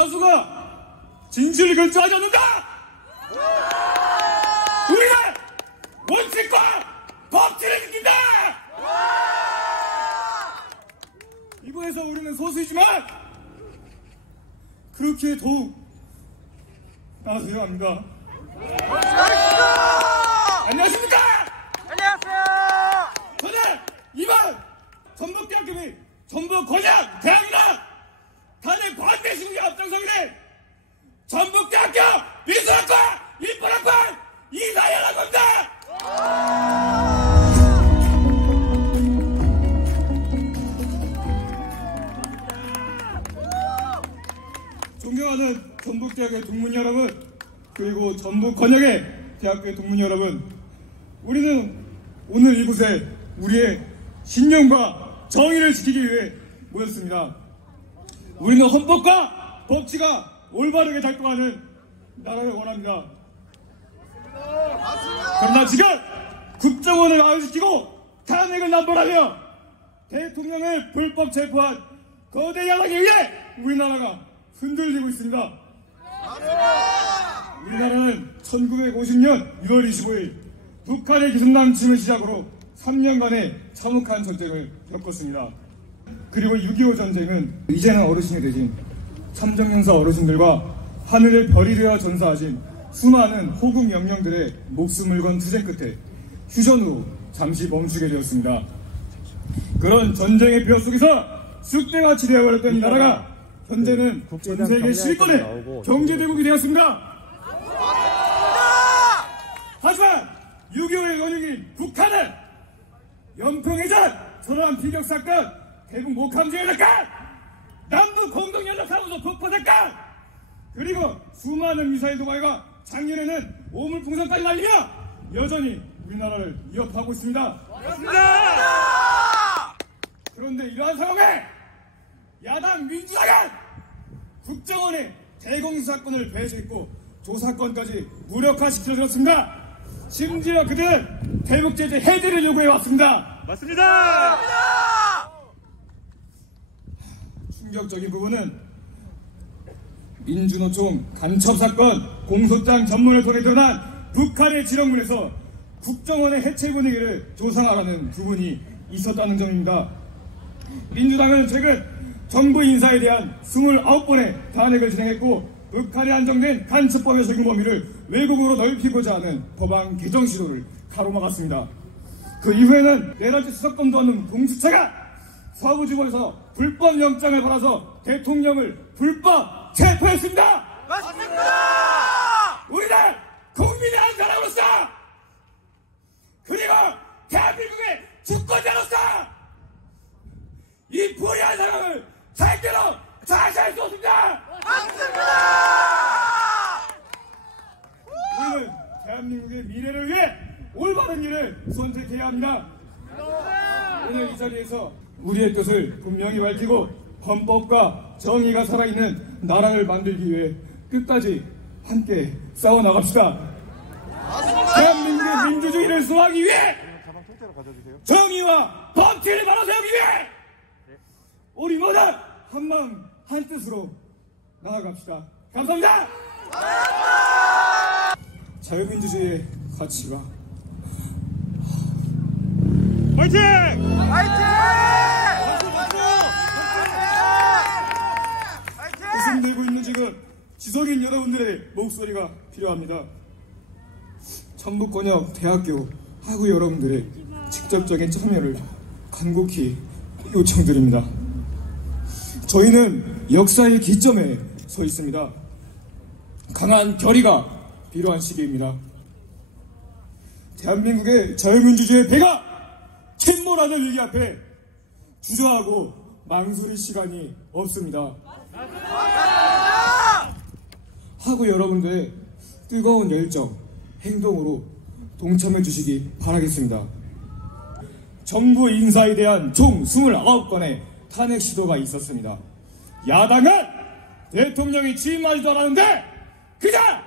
다수가 진실을 결정하지 않는다! 우리는 원칙과 법치를 지킨다! 이부에서 우리는 소수이지만 그렇게 더욱 나아져야 합니다. 안녕하십니까? 안녕하세요. 저는 이번 전북대학교 및 전북권역 대학이나 탄핵 반대 시국에 앞장서게 된 전북대학교 미술학과 인문학과 이사연이라고 합니다. 존경하는 전북대학의 동문 여러분, 그리고 전북권역의 대학교의 동문 여러분, 우리는 오늘 이곳에 우리의 신념과 정의를 지키기 위해 모였습니다. 우리는 헌법과 법치가 올바르게 작동하는 나라를 원합니다. 그러나 지금 국정원을 가열시키고 탄핵을 남발하며 대통령을 불법 체포한 거대 야당에 의해 우리나라가 흔들리고 있습니다. 우리나라는 1950년 6월 25일 북한의 기습남침을 시작으로 3년간의 참혹한 전쟁을 겪었습니다. 그리고 6.25 전쟁은 이제는 어르신이 되신 참정용사 어르신들과 하늘의 별이 되어 전사하신 수많은 호국 영령들의 목숨을 건 투쟁 끝에 휴전으로 잠시 멈추게 되었습니다. 그런 전쟁의 뼈 속에서 쑥대같이 되어버렸던 이 나라가 현재는 전 세계 실권의 경제대국이 되었습니다. 하지만 6.25의 원흉인 북한은 연평해전, 천안 비격사건, 대북 목함주의 사건, 남북 공동연락사무소 폭파 사건, 그리고 수많은 미사일 도발과 작년에는 오물풍선까지 날리며 여전히 우리나라를 위협하고 있습니다. 그런데 이러한 상황에 야당 민주당은 국정원의 대공수사권을 배제했고 조사권까지 무력화시켜줬습니다. 심지어 그들은 대북제재 해제를 요구해왔습니다. 맞습니다. 충격적인 부분은 민주노총 간첩사건 공소장 전문을 통해 드러난 북한의 지령문에서 국정원의 해체 분위기를 조사하라는 부분이 있었다는 점입니다. 민주당은 최근 정부 인사에 대한 29번의 탄핵을 진행했고 북한에 한정된 간첩법의 적용 범위를 외국으로 넓히고자 하는 법안 개정 시도를 가로막았습니다. 그 이후에는 내란죄 수사권도 없는 공수처가 서부지법에서 불법 영장을 받아서 대통령을 불법 체포했습니다. 맞습니다. 우리는 국민의 한 사람으로서 그리고 대한민국의 주권자로서 이 불의한 상황을 절대로 자시할 수 없습니다. 맞습니다. 우리는 대한민국의 미래를 위해 올바른 길을 선택해야 합니다. 오늘 이 자리에서 우리의 뜻을 분명히 밝히고 헌법과 정의가 살아있는 나라를 만들기 위해 끝까지 함께 싸워나갑시다. 대한민국의 민주주의를 수호하기 위해 정의와 법치를 바로 세우기 위해 우리 모두 한마음 한뜻으로 나아갑시다. 감사합니다. 자유민주주의의 가치가 화이팅! 화이팅! 웃음 들고 있는 지금 지성인 여러분들의 목소리가 필요합니다. 전북권역 대학교 학우 여러분들의 직접적인 참여를 간곡히 요청드립니다. 저희는 역사의 기점에 서 있습니다. 강한 결의가 필요한 시기입니다. 대한민국의 자유민주주의의 배가 침몰하는 위기 앞에 주저하고 망설일 시간이 없습니다. 하고 여러분들의 뜨거운 열정, 행동으로 동참해 주시기 바라겠습니다. 정부 인사에 대한 총 29건의 탄핵 시도가 있었습니다. 야당은 대통령이 취임하지도 않았는데 그냥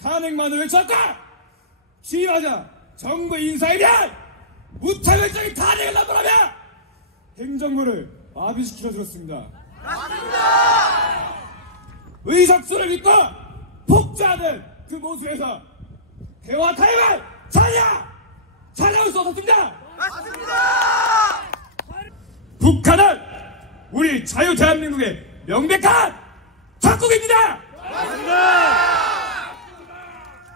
탄핵만을 외쳤고 취임하자 정부 인사에 대한 무차별적인 탄핵을 남발하며 행정부를 마비시켜 들었습니다. 의석수를 입고 복주하는 그 모습에서 대화 타임을 전혀 찾아올 수 없었습니다. 맞습니다. 북한은 우리 자유 대한민국의 명백한 적국입니다.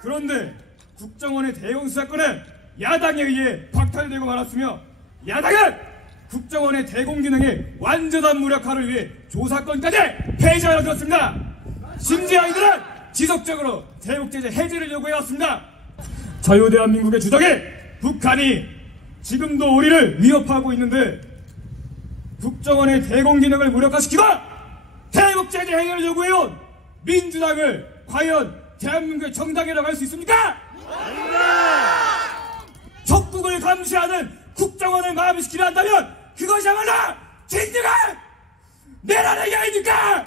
그런데 국정원의 대형 수사권은 야당에 의해 박탈되고 말았으며 야당은 국정원의 대공 기능의 완전한 무력화를 위해 조사권까지 폐지하여 들었습니다. 심지어 이들은 지속적으로 대북제재 해제를 요구해왔습니다. 자유 대한민국의 주적이 북한이 지금도 우리를 위협하고 있는데 국정원의 대공 기능을 무력화시키고 대북제재 해제를 요구해온 민주당을 과연 대한민국의 정당이라고 할 수 있습니까? 적국을 감시하는 국정원을 마비시키려 한다면 그것이야말로 진정한 내란의 아닙니까?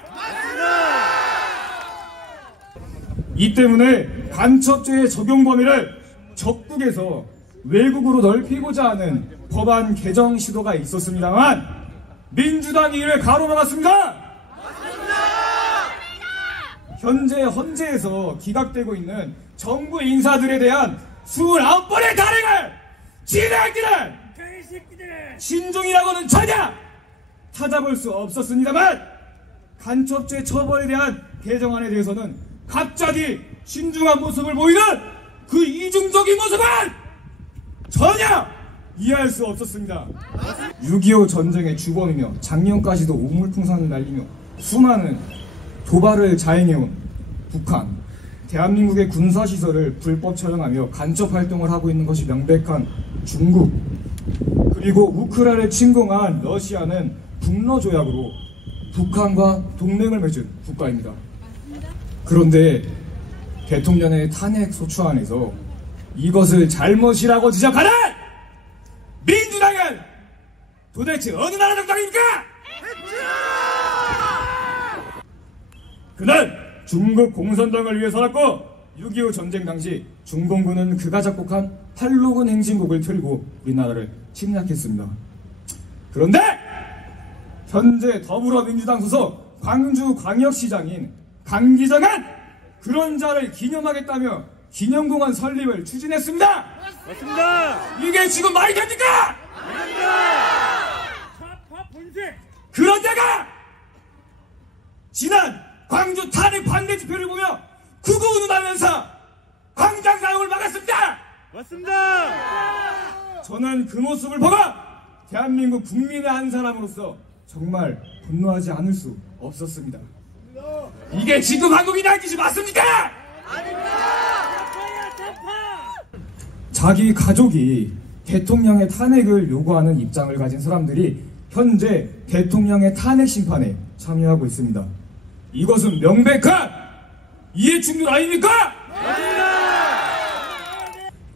이 때문에 간첩죄의 적용 범위를 적국에서 외국으로 넓히고자 하는 법안 개정 시도가 있었습니다만 민주당이 이를 가로막았습니다. 현재 헌재에서 기각되고 있는 정부 인사들에 대한 29번의 단행을 진행하기는 신중이라고는 전혀 찾아볼 수 없었습니다만 간첩죄 처벌에 대한 개정안에 대해서는 갑자기 신중한 모습을 보이는 그 이중적인 모습은 전혀 이해할 수 없었습니다. 6.25 전쟁의 주범이며 작년까지도 우물풍선을 날리며 수많은 도발을 자행해온 북한, 대한민국의 군사시설을 불법 촬영하며 간첩 활동을 하고 있는 것이 명백한 중국, 그리고 우크라이나를 침공한 러시아는 북러조약으로 북한과 동맹을 맺은 국가입니다. 그런데 대통령의 탄핵 소추안에서 이것을 잘못이라고 지적하는 민주당은 도대체 어느 나라 정당입니까? 그는 중국 공산당을 위해 살았고 6.25 전쟁 당시 중공군은 그가 작곡한 팔로군 행진곡을 틀고 우리나라를 침략했습니다. 그런데 현재 더불어민주당 소속 광주광역시장인 강기정은 그런 자를 기념하겠다며 기념공원 설립을 추진했습니다. 맞습니다. 이게 지금 말이 됩니까? 그런 자가 지난 광주 탄핵 반대 집회를 보며 극우 운운하면서 광장 사용을 막았습니다. 맞습니다. 저는 그 모습을 보고 대한민국 국민의 한 사람으로서 정말 분노하지 않을 수 없었습니다. 이게 지금 한국인의 짓이 맞습니까? 자기 가족이 대통령의 탄핵을 요구하는 입장을 가진 사람들이 현재 대통령의 탄핵 심판에 참여하고 있습니다. 이것은 명백한 이해충돌 아닙니까?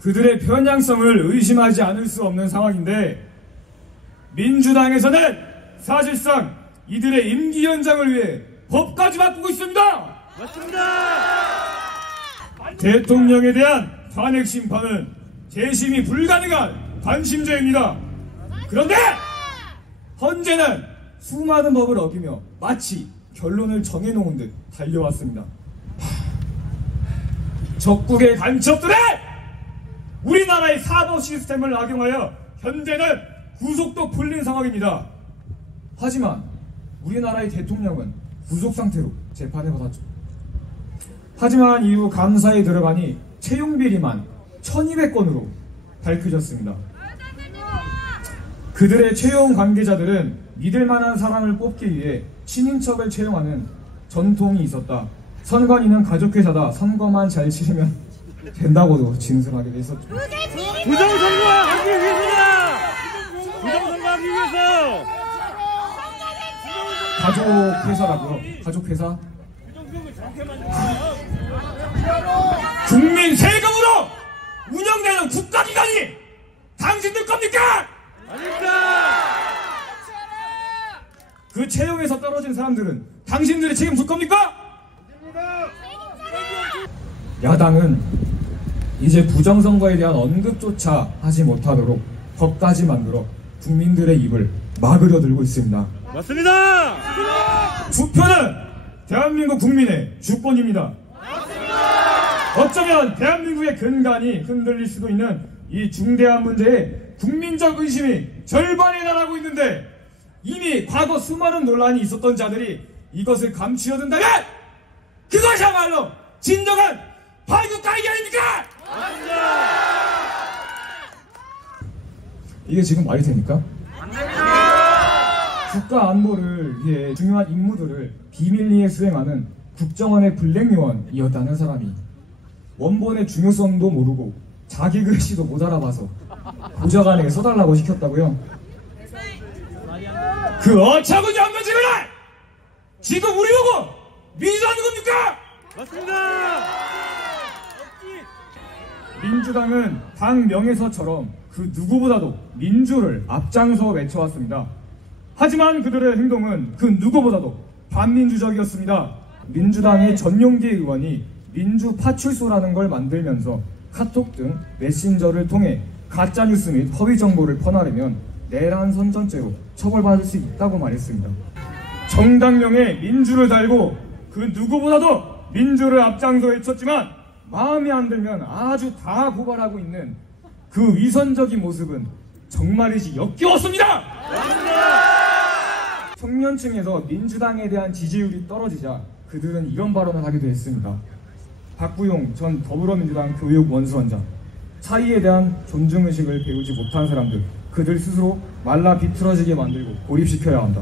그들의 편향성을 의심하지 않을 수 없는 상황인데 민주당에서는 사실상 이들의 임기 연장을 위해 법까지 바꾸고 있습니다. 맞습니다. 대통령에 대한 탄핵 심판은 재심이 불가능한 관심죄입니다. 그런데 헌재는 수많은 법을 어기며 마치 결론을 정해놓은 듯 달려왔습니다. 적국의 간첩들이 우리나라의 사법 시스템을 악용하여 현재는 구속도 풀린 상황입니다. 하지만 우리나라의 대통령은 구속 상태로 재판을 받았죠. 하지만 이후 감사에 들어가니 채용 비리만 1200건으로 밝혀졌습니다. 그들의 채용 관계자들은 믿을 만한 사람을 뽑기 위해 친인척을 채용하는 전통이 있었다. 선관위는 가족회사다. 선거만 잘 치르면 된다고도 진술하기도 했었죠. 부정선거하기 위해서다. 부정선거하기 위해서. 가족회사라고요? 가족회사? 국민 세금으로 운영되는 국가기관이 당신들 겁니까? 아닙니다. 그 채용에서 떨어진 사람들은 당신들이 책임질 겁니까? 야당은 이제 부정선거에 대한 언급조차 하지 못하도록 법까지 만들어 국민들의 입을 막으려 들고 있습니다. 맞습니다. 투표는 대한민국 국민의 주권입니다. 어쩌면 대한민국의 근간이 흔들릴 수도 있는 이 중대한 문제에 국민적 의심이 절반에 달하고 있는데 이미 과거 수많은 논란이 있었던 자들이 이것을 감추어둔다면 그것이야말로 진정한 발국가이기 아닙니까? 이게 지금 말이 됩니까? 국가 안보를 위해 중요한 임무들을 비밀리에 수행하는 국정원의 블랙요원이었다는 사람이 원본의 중요성도 모르고 자기 글씨도 못 알아봐서 보좌관에게 써달라고 시켰다고요? 그 어처구니 없는 질문을 지금 우리 보고 민주하는 겁니까? 맞습니다. 민주당은 당 명에서처럼 그 누구보다도 민주를 앞장서 외쳐왔습니다. 하지만 그들의 행동은 그 누구보다도 반민주적이었습니다. 민주당의 전용기 의원이 민주 파출소라는 걸 만들면서 카톡 등 메신저를 통해 가짜뉴스 및 허위 정보를 퍼나르면 내란 선전죄로 처벌받을 수 있다고 말했습니다. 정당명에 민주를 달고 그 누구보다도 민주를 앞장서 외쳤지만 마음에 안 들면 아주 다 고발하고 있는 그 위선적인 모습은 정말이지 역겨웠습니다. 청년층에서 민주당에 대한 지지율이 떨어지자 그들은 이런 발언을 하기도 했습니다. 박부용 전 더불어민주당 교육원수원장, 차이에 대한 존중의식을 배우지 못한 사람들, 그들 스스로 말라 비틀어지게 만들고 고립시켜야 한다.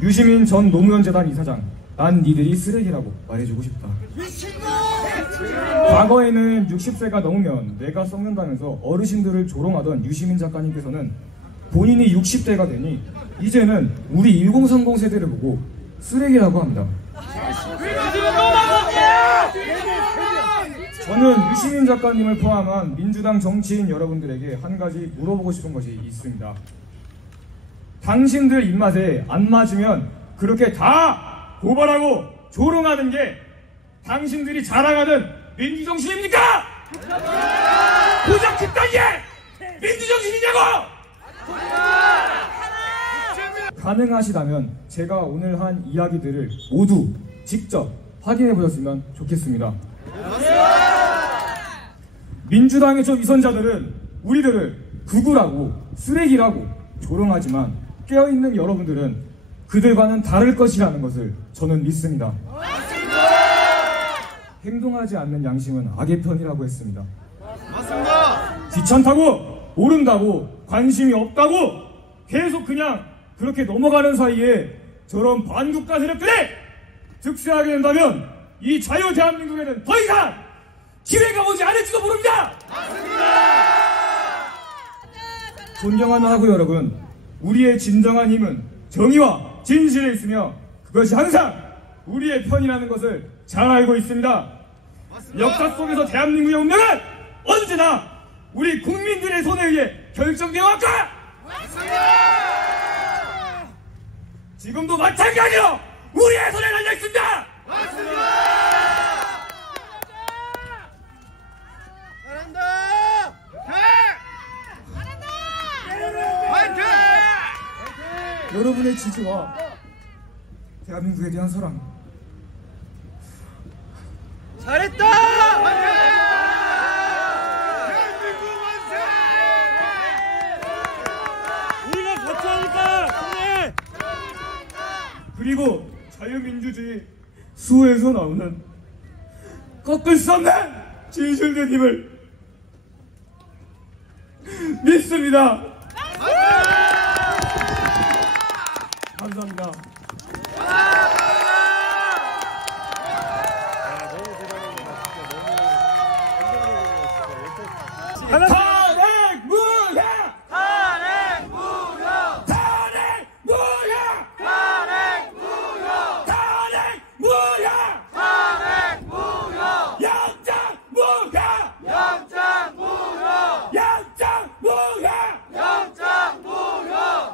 유시민 전 노무현재단 이사장, 난 니들이 쓰레기라고 말해주고 싶다. 과거에는 60세가 넘으면 뇌가 썩는다면서 어르신들을 조롱하던 유시민 작가님께서는 본인이 60대가 되니 이제는 우리 1030 세대를 보고 쓰레기라고 합니다. 저는 유시민 작가님을 포함한 민주당 정치인 여러분들에게 한 가지 물어보고 싶은 것이 있습니다. 당신들 입맛에 안 맞으면 그렇게 다 고발하고 조롱하는 게 당신들이 자랑하는 민주정신입니까? 고작 그딴 게 민주정신이냐고! 가능하시다면 제가 오늘 한 이야기들을 모두 직접 확인해 보셨으면 좋겠습니다. 민주당의 저 위선자들은 우리들을 극우라고 쓰레기라고 조롱하지만 깨어있는 여러분들은 그들과는 다를 것이라는 것을 저는 믿습니다. 행동하지 않는 양심은 악의 편이라고 했습니다. 맞습니다. 귀찮다고, 모른다고, 관심이 없다고 계속 그냥 그렇게 넘어가는 사이에 저런 반국가 세력들이 득세하게 된다면 이 자유 대한민국에는 더 이상 기회가 오지 않을지도 모릅니다. 맞습니다. 존경하는 하고 여러분, 우리의 진정한 힘은 정의와 진실에 있으며 그것이 항상 우리의 편이라는 것을 잘 알고 있습니다. 맞습니다. 역사 속에서 대한민국의 운명은 언제나 우리 국민들의 손에 의해 결정되어 왔고 지금도 마찬가지로 우리의 손에 달려 있습니다. 맞습니다. 잘한다. 화이팅! 여러분의 지지와 대한민국에 대한 사랑, 잘했다. 대한민국 만세! 우리가 같이 하니까 형님. 그리고 자유민주주의 수에서 나오는 꺾을 수 없는 진실된 힘을 믿습니다. 감사합니다. 탄핵무효! 탄핵무효! 탄핵무효! 탄핵무효! 탄핵무효! 탄핵무효! 영장무효! 영장무효! 영장무효! 영장무효!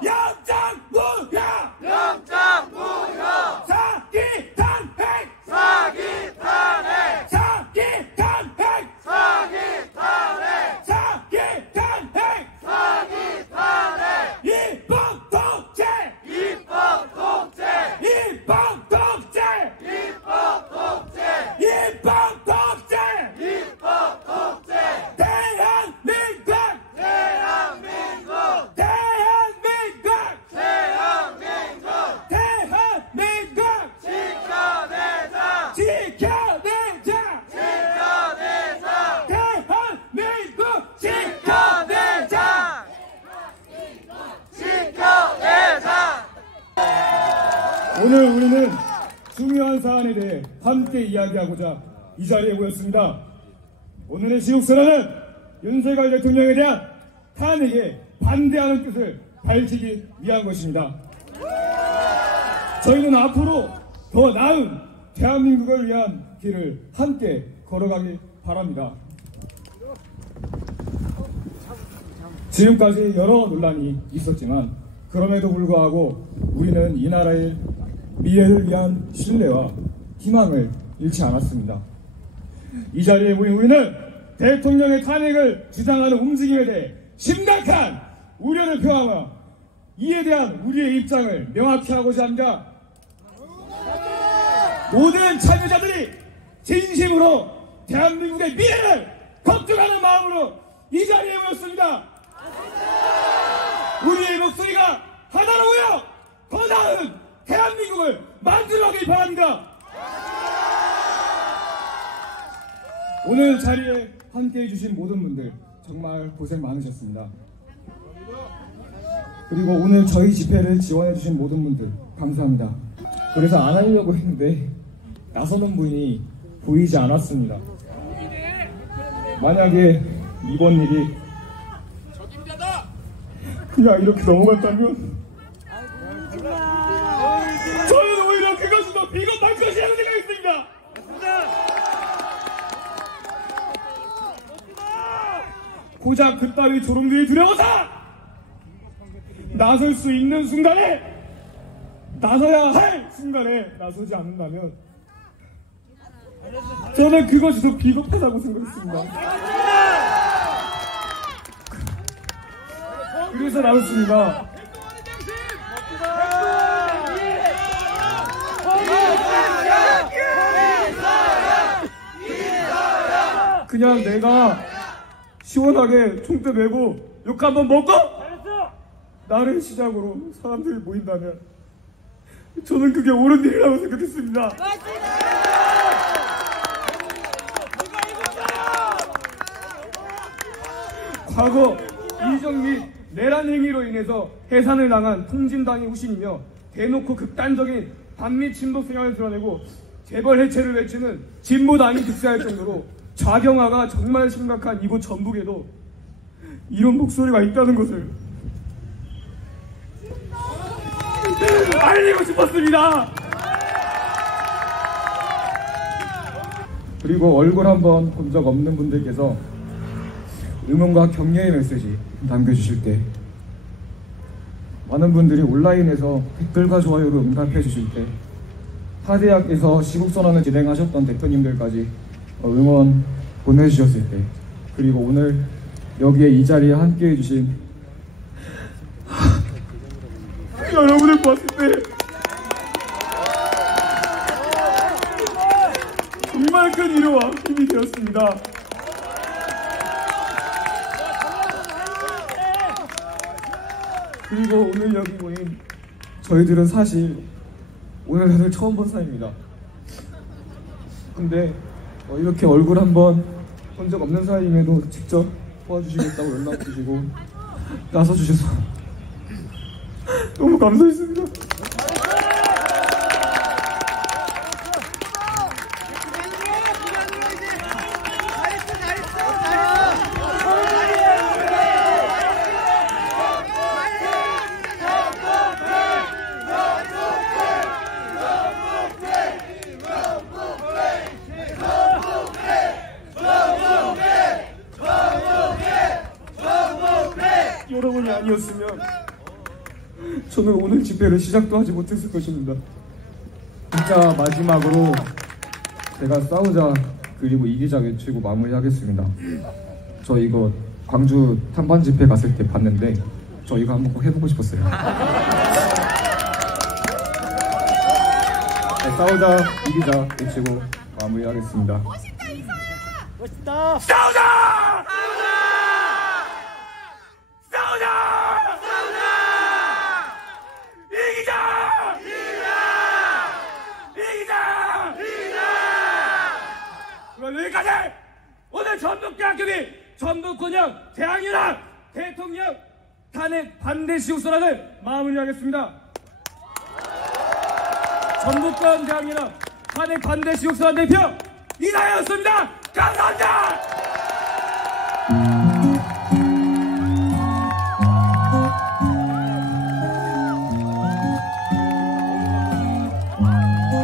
영장무효! 영장무효! 오늘 우리는 중요한 사안에 대해 함께 이야기하고자 이 자리에 모였습니다. 오늘의 시국선언은 윤석열 대통령에 대한 탄핵에 반대하는 뜻을 밝히기 위한 것입니다. 저희는 앞으로 더 나은 대한민국을 위한 길을 함께 걸어가길 바랍니다. 지금까지 여러 논란이 있었지만 그럼에도 불구하고 우리는 이 나라의 미래를 위한 신뢰와 희망을 잃지 않았습니다. 이 자리에 모인 우리는 대통령의 탄핵을 주장하는 움직임에 대해 심각한 우려를 표하며 이에 대한 우리의 입장을 명확히 하고자 합니다. 모든 참여자들이 진심으로 대한민국의 미래를 걱정하는 마음으로 이 자리에 모였습니다. 우리의 목소리가 하나로 모여 더 나은 대한민국을 만들어가길 바랍니다. 오늘 자리에 함께해 주신 모든 분들 정말 고생 많으셨습니다. 그리고 오늘 저희 집회를 지원해 주신 모든 분들 감사합니다. 그래서 안 하려고 했는데 나서는 분이 보이지 않았습니다. 만약에 이번 일이 그냥 이렇게 넘어갔다면 저는 오히려 그것이 더 비겁한 것이라고 생각했습니다. 고작 그따위 조롱들이 두려워서 나설 수 있는 순간에 나서야 할 순간에 나서지 않는다면 저는 그것이 더 비겁하다고 생각했습니다. 그래서 나눴습니다. 그냥 내가 시원하게 총대 메고 욕 한번 먹고 나를 시작으로 사람들이 모인다면 저는 그게 옳은 일이라고 생각했습니다. 과거 이정미 내란 행위로 인해서 해산을 당한 통진당의 후신이며 대놓고 극단적인 반미 친북 성향을 드러내고 재벌 해체를 외치는 진보당이 득세할 정도로 좌경화가 정말 심각한 이곳 전북에도 이런 목소리가 있다는 것을 알리고 싶었습니다. 그리고 얼굴 한번 본 적 없는 분들께서 응원과 격려의 메시지 남겨주실 때, 많은 분들이 온라인에서 댓글과 좋아요로 응답해 주실 때, 타대학에서 시국선언을 진행하셨던 대표님들까지 응원 보내주셨을 때, 그리고 오늘 여기에 이 자리에 함께 해주신 여러분을 봤을 때 정말 큰 위로와 힘이 되었습니다. 그리고 오늘 여기 모인 저희들은 사실 오늘 다들 처음 본 사이입니다. 근데 이렇게 얼굴 한번 본 적 없는 사이임에도 직접 도와주시겠다고 연락 주시고 나서주셔서 너무 감사했습니다. 여러분이 아니었으면 저는 오늘 집회를 시작도 하지 못했을 것입니다. 진짜 마지막으로 제가 싸우자 그리고 이기자 외치고 마무리하겠습니다. 저 이거 광주 탐방 집회 갔을 때 봤는데 저 이거 한번 꼭 해보고 싶었어요. 네, 싸우자 이기자 외치고 마무리하겠습니다. 멋있다 이사! 멋있다! 싸우자! 여기까지! 오늘 전북대학교비 전북권역 대학연합 대통령 탄핵 반대 시국선언을 마무리하겠습니다. 전북권 대항연합 탄핵 반대 지역수반 대표 이나였습니다. 감사합니다.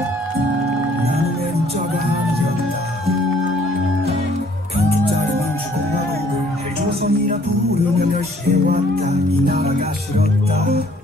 나는 외국자가 아니었다. 강주짜리 민주공화국을 헬조선이라 부르며 멸시해왔다. 이 나라가 싫었다.